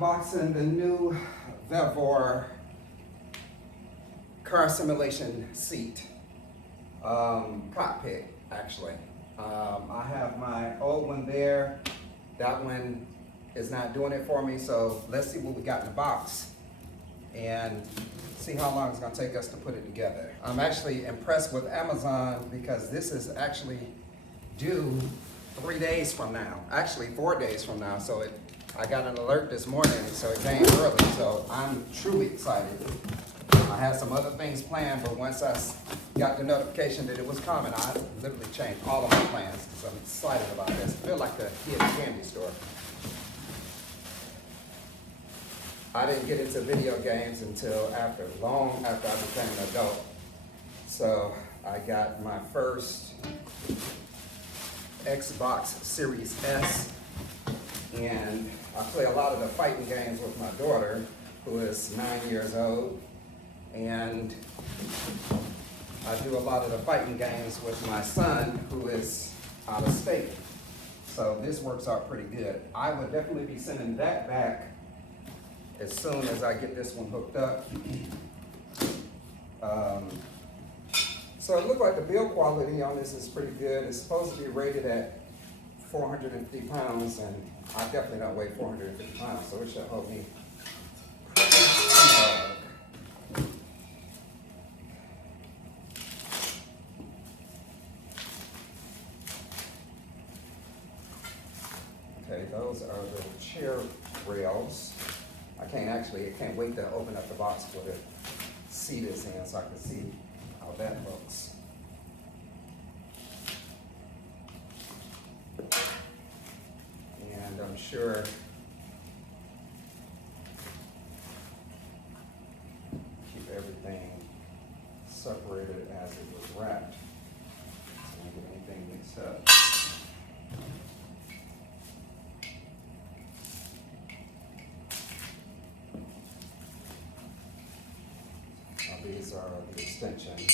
Boxing the new Vevor car simulation seat, cockpit actually. I have my old one there. That one is not doing it for me, so let's see what we got in the box and see how long it's gonna take us to put it together. I'm actually impressed with Amazon because this is actually due 3 days from now, actually 4 days from now. So I got an alert this morning, so it came early, so I'm truly excited. I had some other things planned, but once I got the notification that it was coming, I literally changed all of my plans, so I'm excited about this. I feel like the kid at the candy store. I didn't get into video games until long after I became an adult. So I got my first Xbox Series S, and I play a lot of the fighting games with my daughter, who is 9 years old, and I do a lot of the fighting games with my son, who is out of state. So this works out pretty good. I would definitely be sending that back as soon as I get this one hooked up. So it looked like the build quality on this is pretty good. It's supposed to be rated at 450 pounds, and I definitely don't weigh 450 pounds, so it should hold me pretty snug. Okay, those are the chair rails. I can't wait to open up the box where the seat is in so I can see how that looks. And I'm sure keep everything separated as it was wrapped, so I don't get anything mixed up. These are the extensions.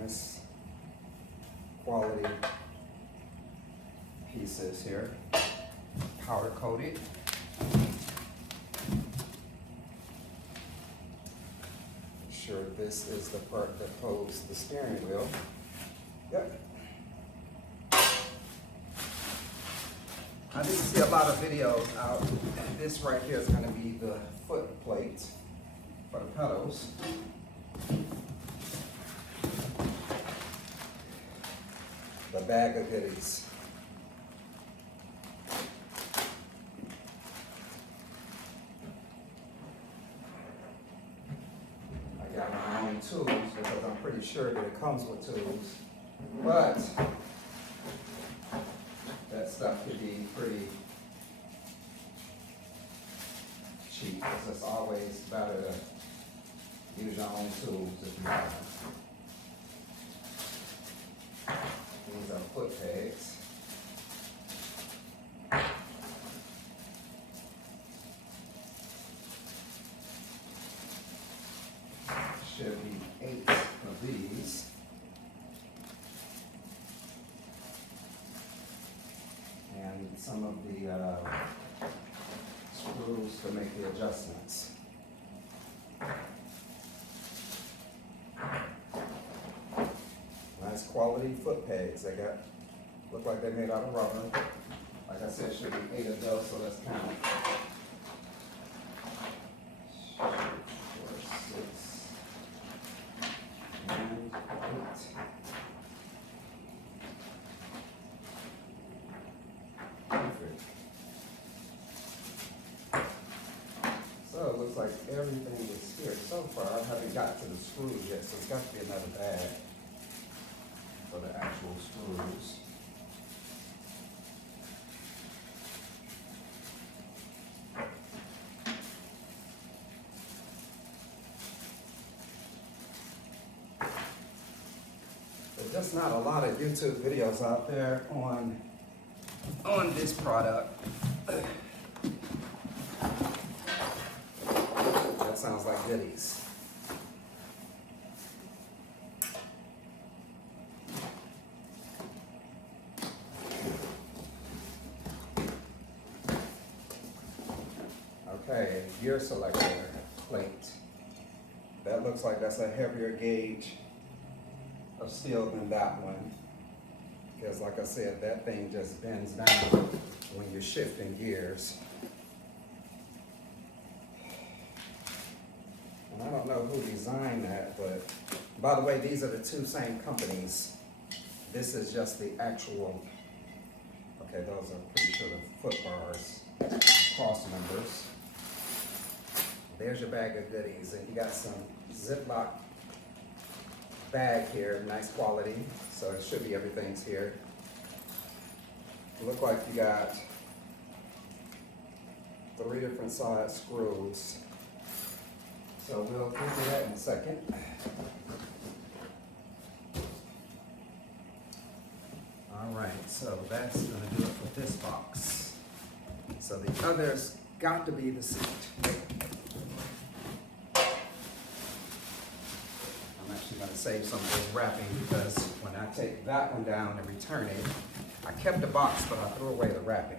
Nice quality pieces here. Powder coated. Sure, this is the part that holds the steering wheel. Yep. I didn't see a lot of videos out, and this right here is going to be the foot plate for the pedals. The bag of goodies. Tools, because I'm pretty sure that it comes with tools, but that stuff could be pretty cheap, because it's always better to use your own tools if you have them. These are foot pegs. Should be 8 of these. And some of the screws to make the adjustments. Nice quality foot pegs. They look like they're made out of rubber. Like I said, should be 8 of those, so let's count. 4, 6, 8. Perfect. So it looks like everything is here so far. I haven't got to the screws yet, so it's got to be another bag for the actual screws. just not a lot of YouTube videos out there on this product. That sounds like goodies. Okay, gear selector plate. That looks like that's a heavier gauge of steel than that one. Because like I said, that thing just bends down when you're shifting gears. And I don't know who designed that, but by the way, these are the two same companies. This is just the actual, okay, those are pretty sure the foot bars, cross members. There's your bag of goodies, and you got some Ziploc bag here, nice quality, so it should be everything's here. Look like you got 3 different side screws. So we'll get to that in a second. All right, so that's gonna do it for this box. So the others got to be the seat. I'm actually gonna save some of this wrapping because when I take that one down and return it, I kept the box, but I threw away the wrapping.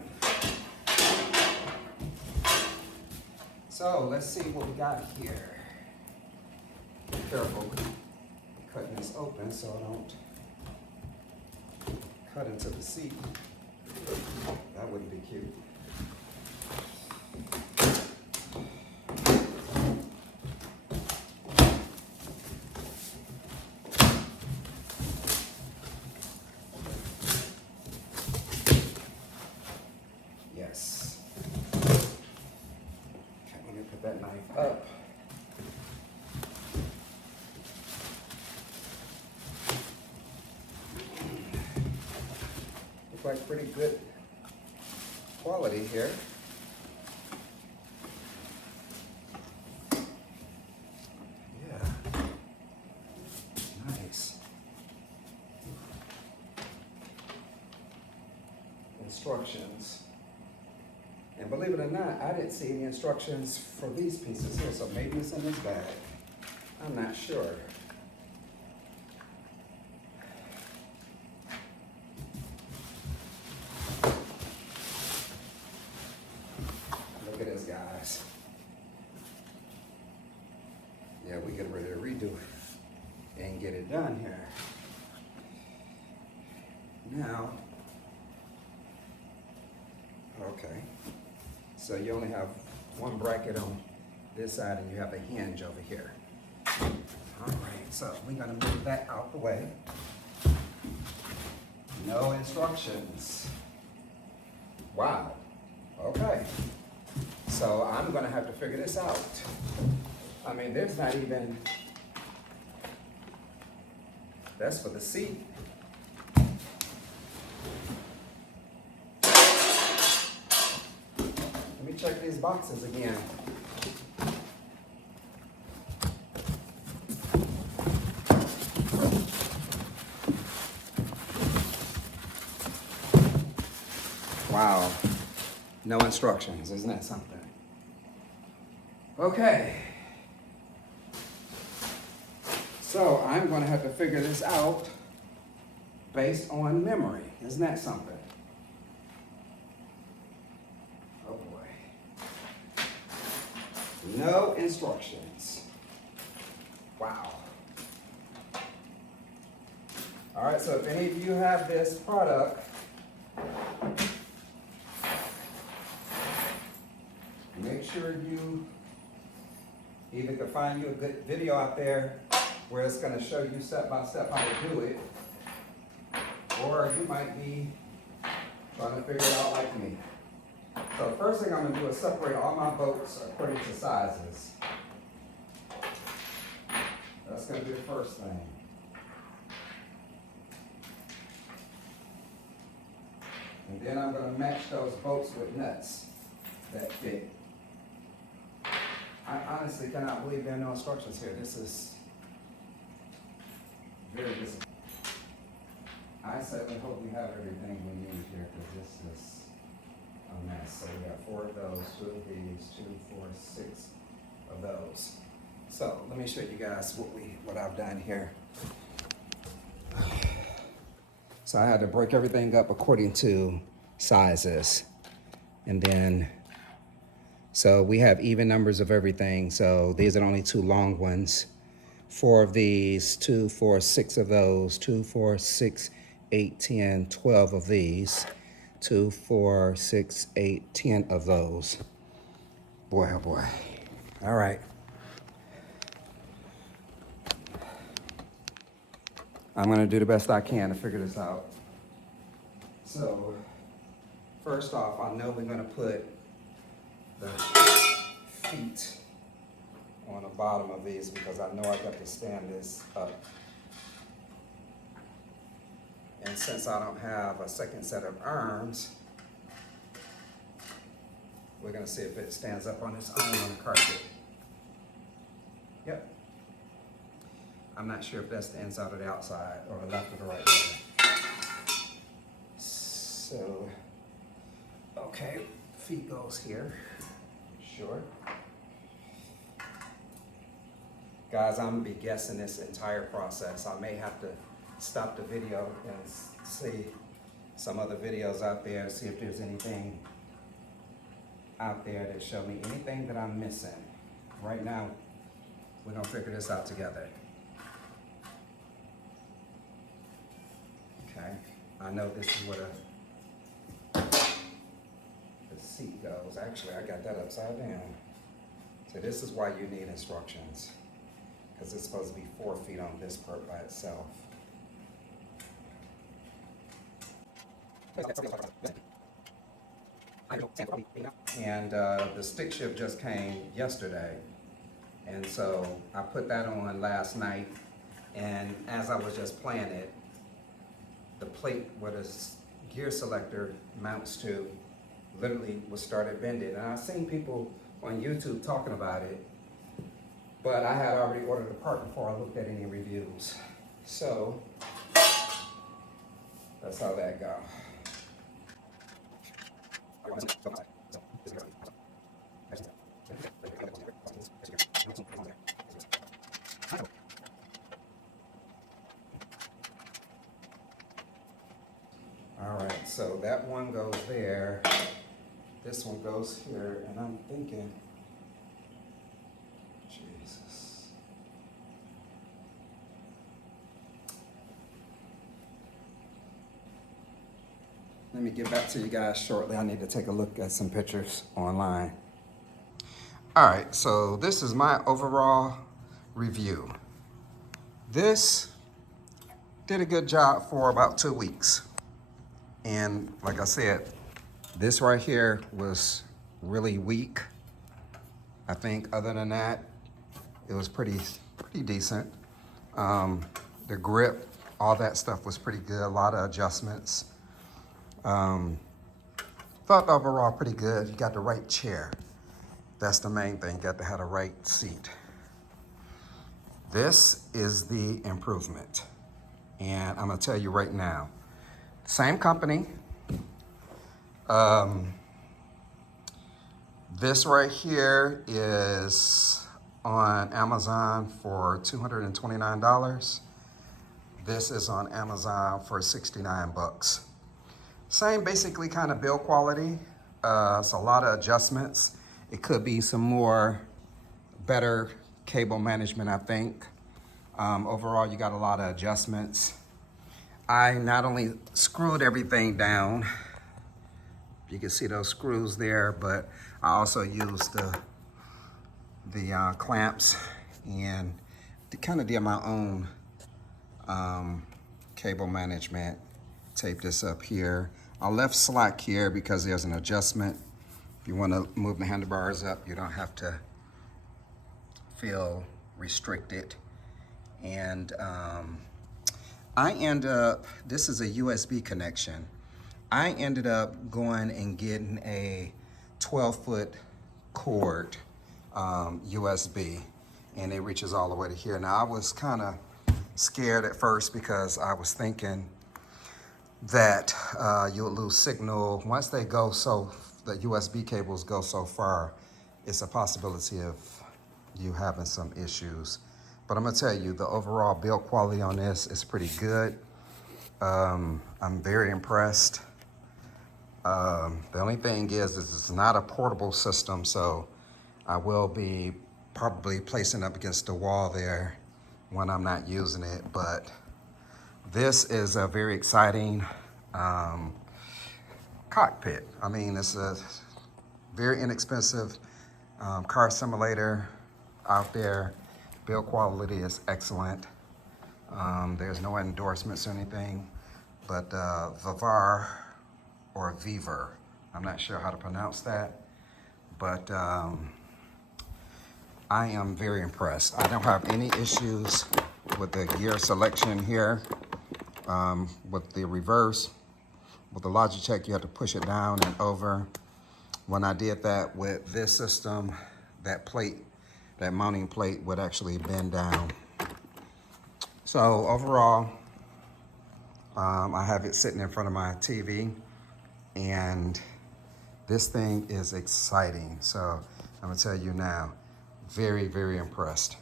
So let's see what we got here. Be careful cutting this open so I don't cut into the seat. That wouldn't be cute. Yes. Okay, let me put that knife up. Looks like pretty good quality here. Yeah. Nice. Instructions. And believe it or not, I didn't see any instructions for these pieces here, so maybe it's in this bag. I'm not sure. Look at this, guys. Yeah, we get ready to redo it and get it done here. Now, okay. So you only have one bracket on this side and you have a hinge over here. All right, so we're gonna move that out the way. No instructions. Wow, okay. So I'm gonna have to figure this out. I mean, there's not even, that's for the seat. Let me check these boxes again. Wow, no instructions, isn't that something? Okay. So I'm going to have to figure this out based on memory. Isn't that something? Oh boy. No instructions. Wow. All right, so if any of you have this product, make sure you either can find you a good video out there where it's going to show you step by step how to do it, or you might be trying to figure it out like me. So the first thing I'm going to do is separate all my bolts according to sizes. That's going to be the first thing. And then I'm going to match those bolts with nuts that fit. I honestly cannot believe there are no instructions here. This is very disappointing. I certainly hope we have everything we need here, because this is a mess. So we got 4 of those, 2 of these, 2, 4, 6 of those. So let me show you guys what I've done here. So I had to break everything up according to sizes. And then, so we have even numbers of everything. So these are only 2 long ones. 4 of these, 2, 4, 6 of those, 2, 4, 6, 8, 10, 12 of these, 2, 4, 6, 8, 10 of those. Boy, oh boy. All right. I'm gonna do the best I can to figure this out. So, first off, I know we're gonna put the feet on the bottom of these because I know I got to stand this up. And since I don't have a second set of arms, we're gonna see if it stands up on its own on the carpet. Yep. I'm not sure if that's the inside or the outside, or the left or the right. So, okay, feet goes here, sure. Guys, I'm gonna be guessing this entire process. I may have to stop the video and see some other videos out there, see if there's anything out there that show me anything that I'm missing. Right now, we're gonna figure this out together. Okay, I know this is where the seat goes. Actually, I got that upside down. So this is why you need instructions, because it's supposed to be 4 feet on this part by itself. And the stick shift just came yesterday, and so I put that on last night, and as I was just playing it, the plate where the gear selector mounts to literally was started bending. And I've seen people on YouTube talking about it, but I had already ordered a part before I looked at any reviews. So that's how that go. All right, so that one goes there. This one goes here, and I'm thinking, Jesus. Let me get back to you guys shortly. I need to take a look at some pictures online. All right, so this is my overall review. This did a good job for about 2 weeks. And like I said, this right here was really weak. I think other than that, it was pretty decent. The grip, all that stuff was pretty good. A lot of adjustments. Thought overall pretty good. You got the right chair. That's the main thing. You got to have the right seat. This is the improvement. And I'm gonna tell you right now, same company. This right here is on Amazon for $229. This is on Amazon for 69 bucks. Same basically kind of build quality. It's a lot of adjustments. It could be some more better cable management, I think. Overall, you got a lot of adjustments. I not only screwed everything down, you can see those screws there, but I also used the clamps and kind of did my own cable management. Tape this up here. I left slack here because there's an adjustment. If you want to move the handlebars up, you don't have to feel restricted. And I end up, this is a USB connection. I ended up going and getting a 12-foot cord USB, and it reaches all the way to here. Now I was kind of scared at first because I was thinking that you'll lose signal. Once they go the USB cables go so far, it's a possibility of you having some issues. But I'm gonna tell you, the overall build quality on this is pretty good. I'm very impressed. The only thing is it's not a portable system, so I will be probably placing up against the wall there when I'm not using it. But this is a very exciting cockpit. I mean, it's a very inexpensive car simulator out there. Build quality is excellent. There's no endorsements or anything, but Vevor or Vevor, I'm not sure how to pronounce that, but I am very impressed. I don't have any issues with the gear selection here. With the reverse, with the Logitech, you have to push it down and over. When I did that with this system, that plate, that mounting plate would actually bend down. So overall, I have it sitting in front of my TV, and this thing is exciting. So I'm gonna tell you now, very, very impressed.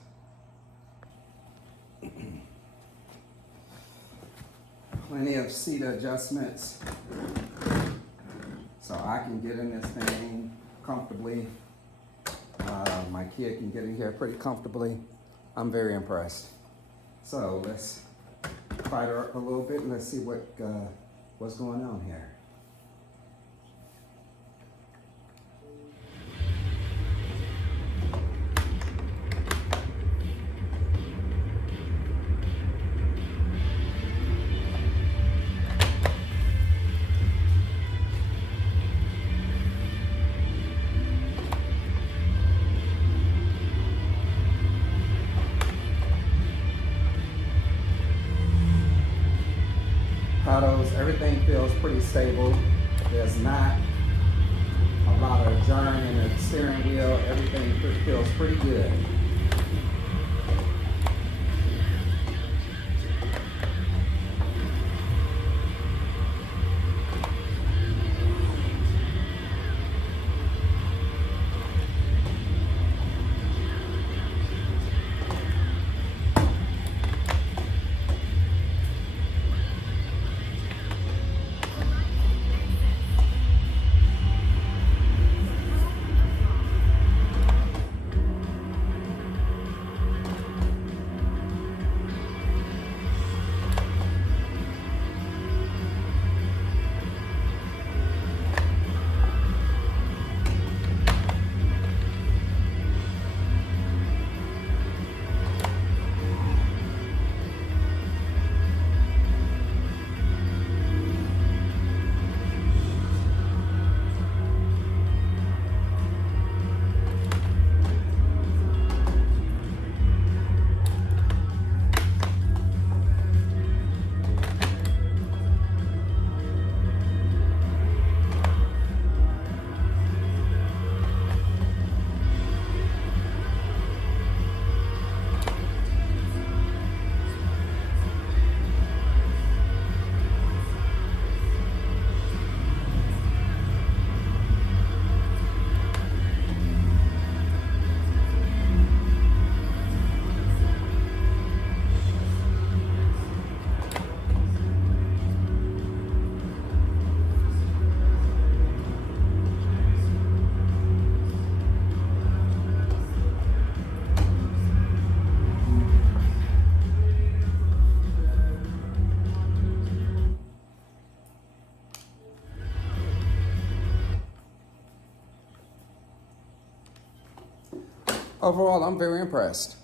Plenty of seat adjustments, so I can get in this thing comfortably. My kid can get in here pretty comfortably. I'm very impressed. So let's fire her up a little bit and let's see what's going on here. Pedals, everything feels pretty stable. There's not a lot of jarring in the steering wheel. Everything feels pretty good. Overall, I'm very impressed.